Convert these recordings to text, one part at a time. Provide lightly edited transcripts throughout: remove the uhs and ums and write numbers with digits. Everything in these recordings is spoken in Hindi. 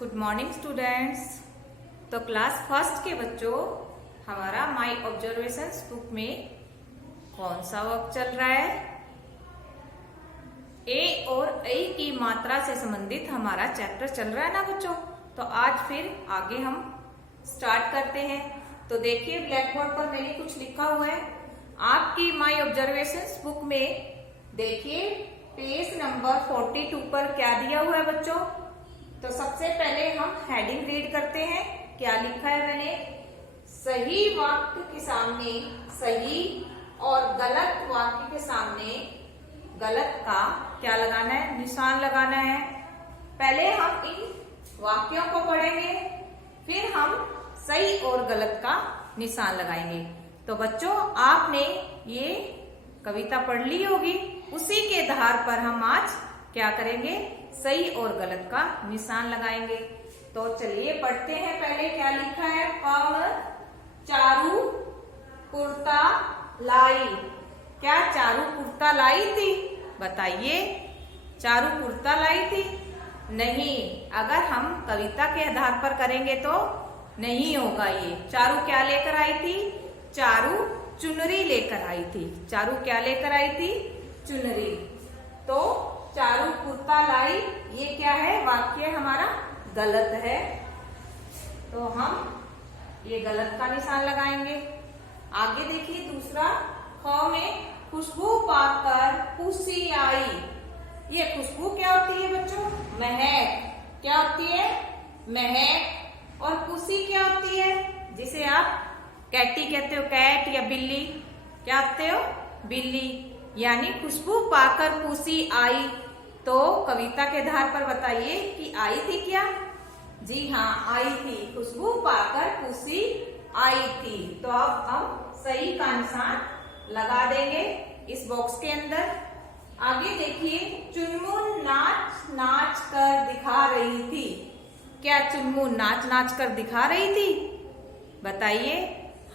Good morning students. तो क्लास फर्स्ट के बच्चों, हमारा माय ऑब्जर्वेशंस बुक में कौन सा वर्क चल रहा है? ए और ऐ की मात्रा से संबंधित हमारा चैप्टर चल रहा है ना बच्चों। तो आज फिर आगे हम स्टार्ट करते हैं। तो देखिए, ब्लैक बोर्ड पर मैंने कुछ लिखा हुआ है आपकी माय ऑब्जर्वेशंस बुक में। देखिए पेज नंबर 42 पर क्या दिया हुआ है बच्चों। तो सबसे पहले हम हेडिंग रीड करते हैं। क्या लिखा है मैंने? सही वाक्य के सामने सही और गलत वाक्य के सामने गलत का क्या लगाना है? निशान लगाना है। पहले हम इन वाक्यों को पढ़ेंगे, फिर हम सही और गलत का निशान लगाएंगे। तो बच्चों, आपने ये कविता पढ़ ली होगी, उसी के आधार पर हम आज क्या करेंगे? सही और गलत का निशान लगाएंगे। तो चलिए पढ़ते हैं। पहले क्या लिखा है? कब चारू कुर्ता लाई। क्या चारू कुर्ता लाई थी? बताइए, चारू कुर्ता लाई थी? नहीं। अगर हम कविता के आधार पर करेंगे तो नहीं होगा ये। चारू क्या लेकर आई थी? चारू चुनरी लेकर आई थी। चारू क्या लेकर आई थी? चुनरी। तो चारू कुर्ता लाई, ये क्या है? वाक्य हमारा गलत है। तो हम ये गलत का निशान लगाएंगे। आगे देखिए दूसरा, ख में खुशबू पाकर खुशी आई। ये खुशबू क्या होती है बच्चों? महक। क्या होती है? महक। और खुशी क्या होती है? जिसे आप कैटी कहते हो, कैट या बिल्ली। क्या कहते हो? बिल्ली। यानी खुशबू पाकर खुशी आई। तो कविता के आधार पर बताइए कि आई थी क्या? जी हाँ, आई थी। खुशबू पाकर खुशी आई थी। तो अब हम सही का निशान लगा देंगे इस बॉक्स के अंदर। आगे देखिए, चुनमुन नाच नाच कर दिखा रही थी। क्या चुनमुन नाच नाच कर दिखा रही थी? बताइए।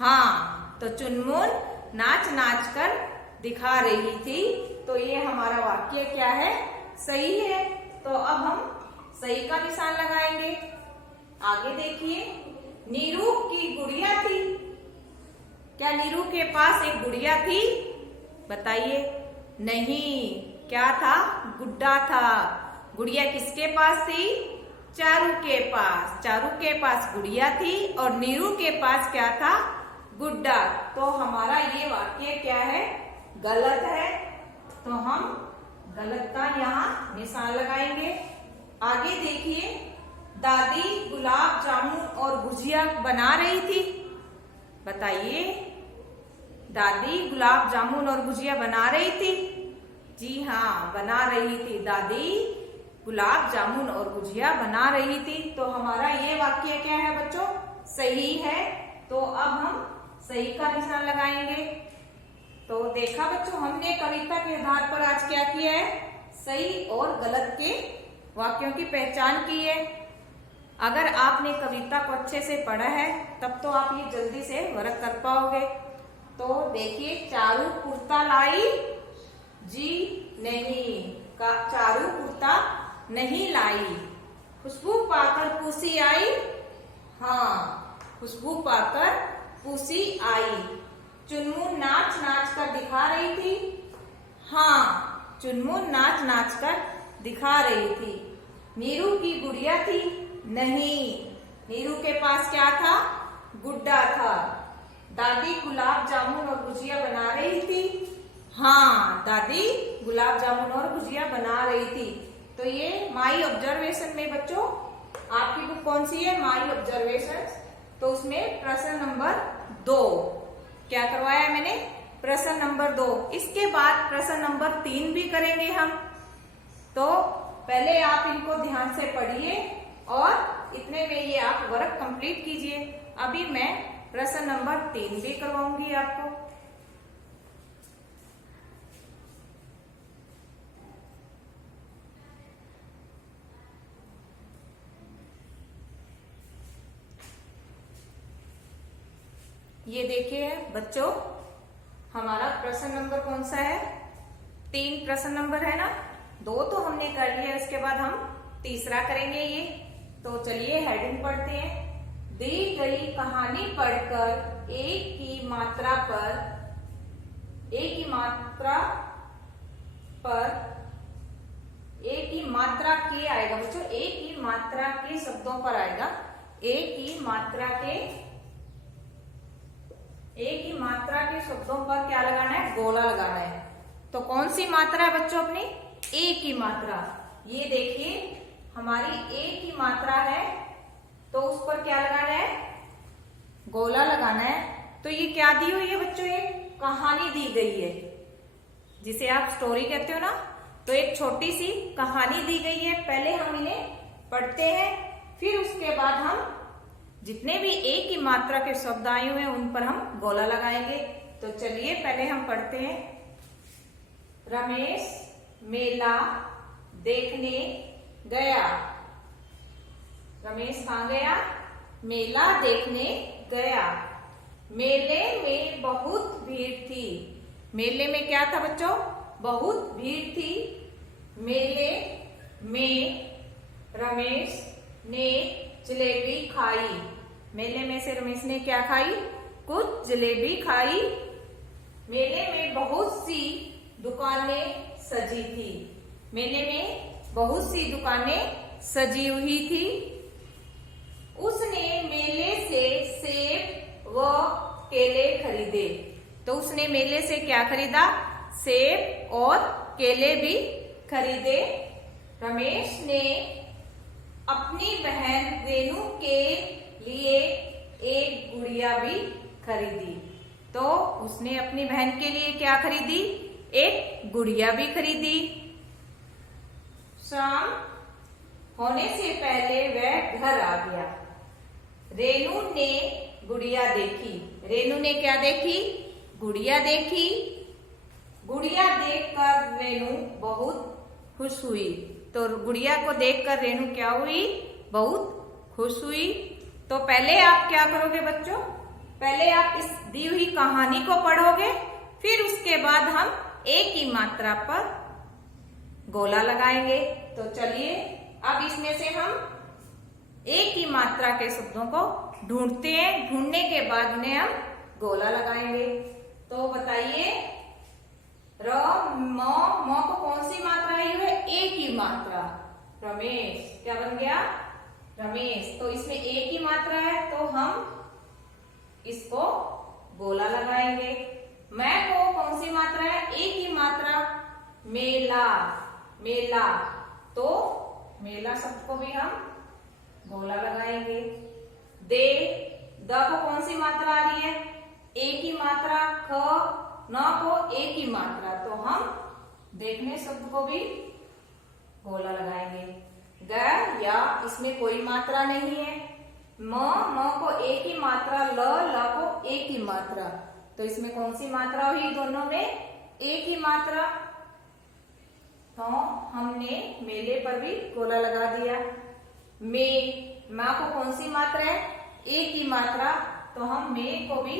हाँ, तो चुनमुन नाच नाच कर दिखा रही थी। तो ये हमारा वाक्य क्या है? सही है। तो अब हम सही का निशान लगाएंगे। आगे देखिए, नीरू की गुड़िया थी। क्या नीरू के पास एक गुड़िया थी? बताइए। नहीं। क्या था? गुड्डा था। गुड़िया किसके पास थी? चारू के पास। चारू के पास गुड़िया थी और नीरू के पास क्या था? गुड्डा। तो हमारा ये वाक्य क्या है? गलत है। तो हम गलत का यहाँ निशान लगाएंगे। आगे देखिए, दादी गुलाब जामुन और गुजिया बना रही थी। बताइए, दादी गुलाब जामुन और गुजिया बना रही थी? जी हाँ, बना रही थी। दादी गुलाब जामुन और गुजिया बना रही थी। तो हमारा ये वाक्य क्या है बच्चों? सही है। तो अब हम सही का निशान लगाएंगे। तो देखा बच्चों, हमने कविता के आधार पर आज क्या किया है? सही और गलत के वाक्यों की पहचान की है। अगर आपने कविता को अच्छे से पढ़ा है तब तो आप ये जल्दी से वर्क कर पाओगे। तो देखिए, चारू कुर्ता लाई? जी नहीं। चारू कुर्ता नहीं लाई। खुशबू पाकर खुशी आई? हाँ, खुशबू पाकर खुशी आई। चुनमुन नाच नाच कर दिखा रही थी? हाँ, चुनमुन नाच नाच कर दिखा रही थी। नीरू की गुड़िया थी? नहीं। नीरू के पास क्या था? गुड्डा था। दादी गुलाब जामुन और गुजिया बना रही थी? हाँ, दादी गुलाब जामुन और गुजिया बना रही थी। तो ये माई ऑब्जर्वेशन में बच्चों, आपकी बुक कौन सी है? My observation. तो उसमें प्रश्न नंबर 2 क्या करवाया है मैंने? प्रश्न नंबर 2। इसके बाद प्रश्न नंबर 3 भी करेंगे हम। तो पहले आप इनको ध्यान से पढ़िए और इतने में ये आप वर्क कंप्लीट कीजिए। अभी मैं प्रश्न नंबर 3 भी करवाऊंगी आपको। ये देखिए बच्चों, हमारा प्रश्न नंबर कौन सा है? 3 प्रश्न नंबर है ना। 2 तो हमने कर लिया, इसके बाद हम तीसरा करेंगे। ये तो चलिए हेडिंग पढ़ते हैं। दी गई कहानी पढ़कर एक की मात्रा के आएगा बच्चों, एक की मात्रा के शब्दों पर आएगा। एक की मात्रा के शब्दों पर क्या लगाना है? गोला लगाना है। तो कौन सी मात्रा है बच्चों अपनी? ए की मात्रा। ये देखिए हमारी ए की मात्रा है, तो उस पर क्या लगाना है? गोला लगाना है। तो ये क्या दी हुई है बच्चों? ये कहानी दी गई है, जिसे आप स्टोरी कहते हो ना। तो एक छोटी सी कहानी दी गई है। पहले हम इन्हें पढ़ते हैं, फिर उसके बाद हम जितने भी ए की मात्रा के शब्द आए हुए हैं उन पर हम गोला लगाएंगे। तो चलिए पहले हम पढ़ते हैं। रमेश मेला देखने गया। रमेश कहाँ गया? मेला देखने गया। मेले में बहुत भीड़ थी। मेले में क्या था बच्चों? बहुत भीड़ थी। मेले में रमेश ने जलेबी खाई। मेले में से रमेश ने क्या खाई? कुछ जलेबी खाई। मेले में बहुत सी दुकानें सजी थी। मेले में बहुत सी दुकानें सजी हुई थी। उसने मेले से सेब व केले खरीदे। तो उसने मेले से क्या खरीदा? सेब और केले भी खरीदे। रमेश ने अपनी बहन रेनू के लिए एक गुड़िया भी खरीदी। तो उसने अपनी बहन के लिए क्या खरीदी? एक गुड़िया भी खरीदी। शाम होने से पहले वह घर आ गया। रेनू ने गुड़िया देखी। रेनू ने क्या देखी? गुड़िया देखी। गुड़िया देखकर रेनू बहुत खुश हुई। तो गुड़िया को देखकर रेनू क्या हुई? बहुत खुश हुई। तो पहले आप क्या करोगे बच्चों? पहले आप इस दी हुई कहानी को पढ़ोगे, फिर उसके बाद हम ए की मात्रा पर गोला लगाएंगे। तो चलिए अब इसमें से हम ए की मात्रा के शब्दों को ढूंढते हैं। ढूंढने के बाद उन्हें हम गोला लगाएंगे। तो बताइए, र म को कौन सी मात्रा आई है? ए की मात्रा। रमेश क्या बन गया? रमेश। तो इसमें ए की मात्रा है, तो हम इसको गोला लगाएंगे। मैं को कौन सी मात्रा है? ए की मात्रा। मेला। मेला। तो मेला शब्द को भी हम गोला लगाएंगे। दे, द को कौन सी मात्रा आ रही है? ए की मात्रा। ख, न को ए की मात्रा। तो हम देखने शब्द को भी गोला लगाएंगे। ग, या इसमें कोई मात्रा नहीं है। म को ए की मात्रा। ल को ए की मात्रा। तो इसमें कौन सी मात्रा हुई? दोनों में ए की मात्रा। तो हमने मेले पर भी गोला लगा दिया। माँ को कौन सी मात्रा है? ए की मात्रा। तो हम में को भी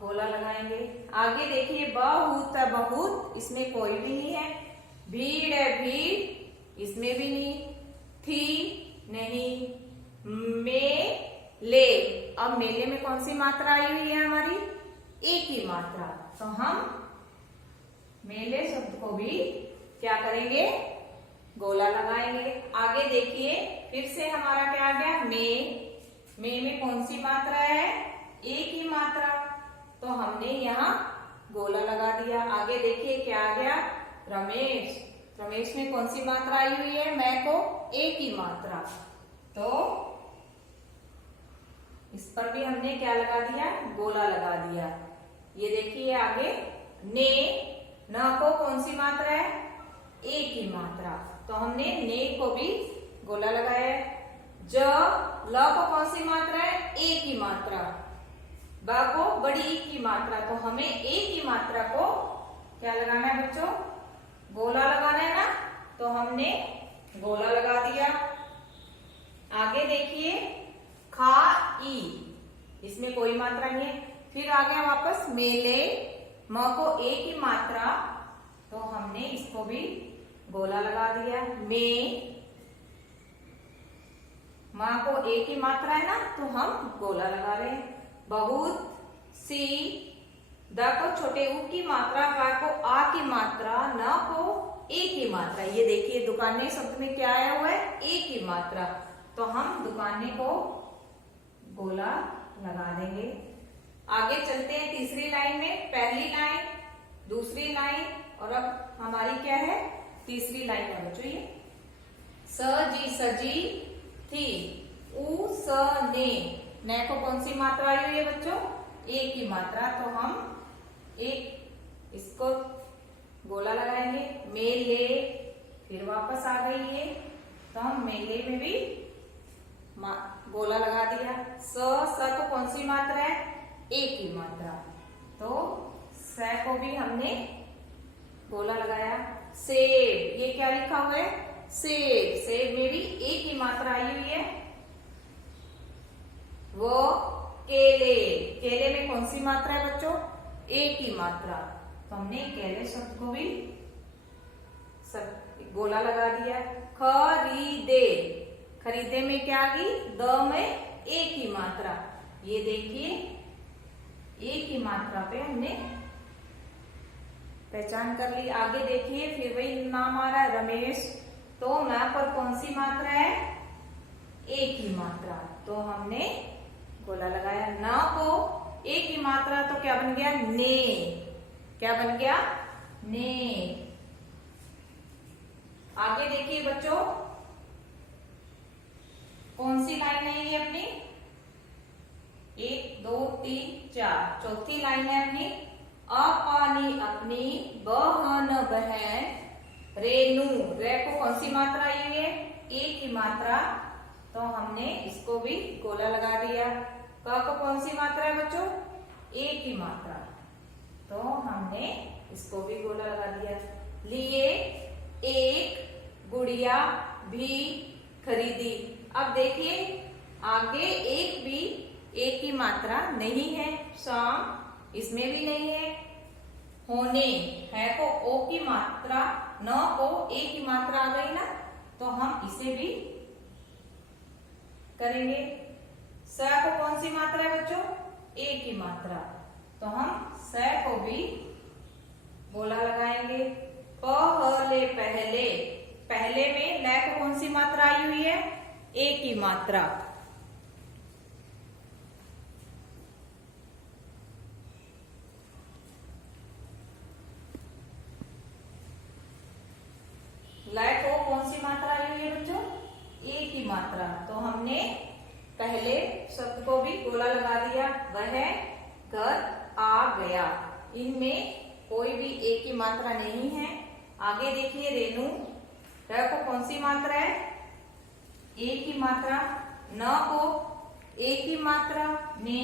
गोला लगाएंगे। आगे देखिए, बहुत है बहुत, इसमें कोई भी नहीं है। भीड़ है भीड़, इसमें भी नहीं। थी नहीं। मेले, अब मेले में कौन सी मात्रा आई हुई है हमारी? ए की मात्रा। तो हम मेले शब्द को भी क्या करेंगे? गोला लगाएंगे। आगे देखिए, फिर से हमारा क्या आ गया? में कौन सी मात्रा है? ए की मात्रा। तो हमने यहाँ गोला लगा दिया। आगे देखिए क्या आ गया? रमेश। रमेश में कौन सी मात्रा आई हुई है? मैं को ए की मात्रा। तो इस पर भी हमने क्या लगा दिया? गोला लगा दिया। ये देखिए आगे, न को कौन सी मात्रा है? ए की मात्रा। तो हमने ने को भी गोला लगाया है। ल को कौन सी मात्रा है? ए की मात्रा। ब को बड़ी ई की मात्रा। तो हमें ए की मात्रा को क्या लगाना है बच्चों? गोला लगाना है ना। तो हमने गोला लगा दिया। आगे देखिए, खा ई, इसमें कोई मात्रा नहीं है। फिर आ गया वापस मेले, म को ए की मात्रा। तो हमने इसको भी गोला लगा दिया। माँ को ए की मात्रा है ना, तो हम गोला लगा रहे हैं। बहुत सी, द को छोटे उ की मात्रा, का को आ की मात्रा, न को ए की मात्रा। ये देखिए दुकाने शब्द में क्या आया हुआ है, ए की मात्रा, तो हम दुकाने को गोला लगा देंगे। आगे चलते हैं तीसरी लाइन में। पहली लाइन, दूसरी लाइन और अब हमारी क्या है, तीसरी लाइन है बच्चों। ये सजी सजी थी, उ स ने को कौन सी मात्रा आई हुई है बच्चों, ए की मात्रा, तो हम एक इसको गोला लगाएंगे। मेले, फिर वापस आ गई ये, तो हम मेले में भी गोला लगा दिया। स को कौन सी मात्रा है, ए की मात्रा, तो स को भी हमने गोला लगाया। सेब, ये क्या लिखा हुआ है, सेब, सेब में भी ए की मात्रा आई हुई है। वो केले, केले में कौन सी मात्रा है बच्चों, ए की मात्रा, तो हमने केले शब्द को भी सब गोला लगा दिया। खरीदे, खरीदे में क्या आ गई, द में ए की मात्रा। ये देखिए ए की मात्रा पे हमने पहचान कर ली। आगे देखिए फिर वही नाम आ रहा है रमेश, तो मैं पर कौन सी मात्रा है, ए की मात्रा, तो हमने गोला लगाया। न को ए की मात्रा, तो क्या बन गया, ने, क्या बन गया, ने। आगे देखिए बच्चों कौन सी लाइन है ये अपनी, 1 2 3 4, चौथी लाइन है अपनी। अपानी अपनी बहन बहन, रेनू, रे को कौन सी मात्रा आई हुई है, ए की मात्रा, तो हमने इसको भी गोला लगा दिया। क को कौन सी मात्रा है बच्चों, ए की मात्रा, तो हमने इसको भी गोला लगा दिया। लिए, एक गुड़िया भी खरीदी। अब देखिए आगे एक भी ए की मात्रा नहीं है, शाम इसमें भी नहीं है। होने, है को ओ की मात्रा, न को ए की मात्रा आ गई ना, तो हम इसे भी करेंगे। स को कौन सी मात्रा है बच्चों, ए की मात्रा, तो हम स को भी गोला लगाएंगे। पहले, पहले, पहले में ल को कौन सी मात्रा आई हुई है, ए की मात्रा, लाय को कौन सी मात्रा आई हुई है बच्चों, ए की मात्रा, तो हमने पहले शब्द को भी गोला लगा दिया। वह घर आ गया, इनमें कोई भी ए की मात्रा नहीं है। आगे देखिए रेनू, र को कौन सी मात्रा है, ए की मात्रा, न को ए की मात्रा, ने।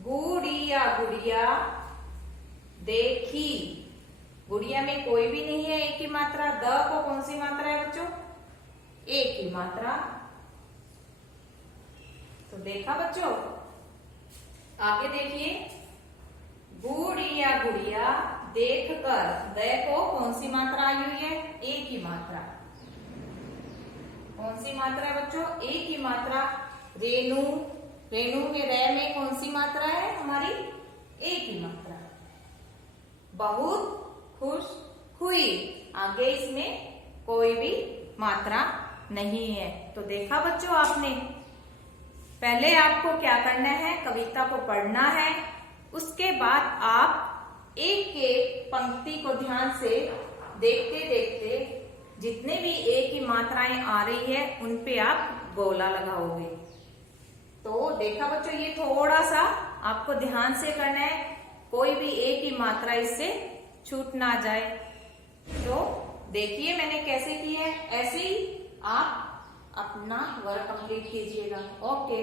गुड़िया, गुड़िया देखी, गुड़िया में कोई भी नहीं है ए की मात्रा। द को कौन सी मात्रा है बच्चों, ए की मात्रा, तो देखा बच्चों। आगे देखिए गुड़िया, गुड़िया देख कर, द को कौन सी मात्रा आई हुई है, ए की मात्रा, कौन सी मात्रा है बच्चों, ए की मात्रा। रेनू, रेनू में रे में कौन सी मात्रा है हमारी, ए की मात्रा। बहुत खुश हुई, आगे इसमें कोई भी मात्रा नहीं है। तो देखा बच्चों आपने, पहले आपको क्या करना है, कविता को पढ़ना है, उसके बाद आप एक एक पंक्ति को ध्यान से देखते देखते जितने भी ए की मात्राएं आ रही है उन पे आप गोला लगाओगे। तो देखा बच्चों, ये थोड़ा सा आपको ध्यान से करना है, कोई भी ए की मात्रा इससे छूट ना जाए। तो देखिए मैंने कैसे किया है, ऐसे ही आप अपना वर्क कंप्लीट कीजिएगा। ओके।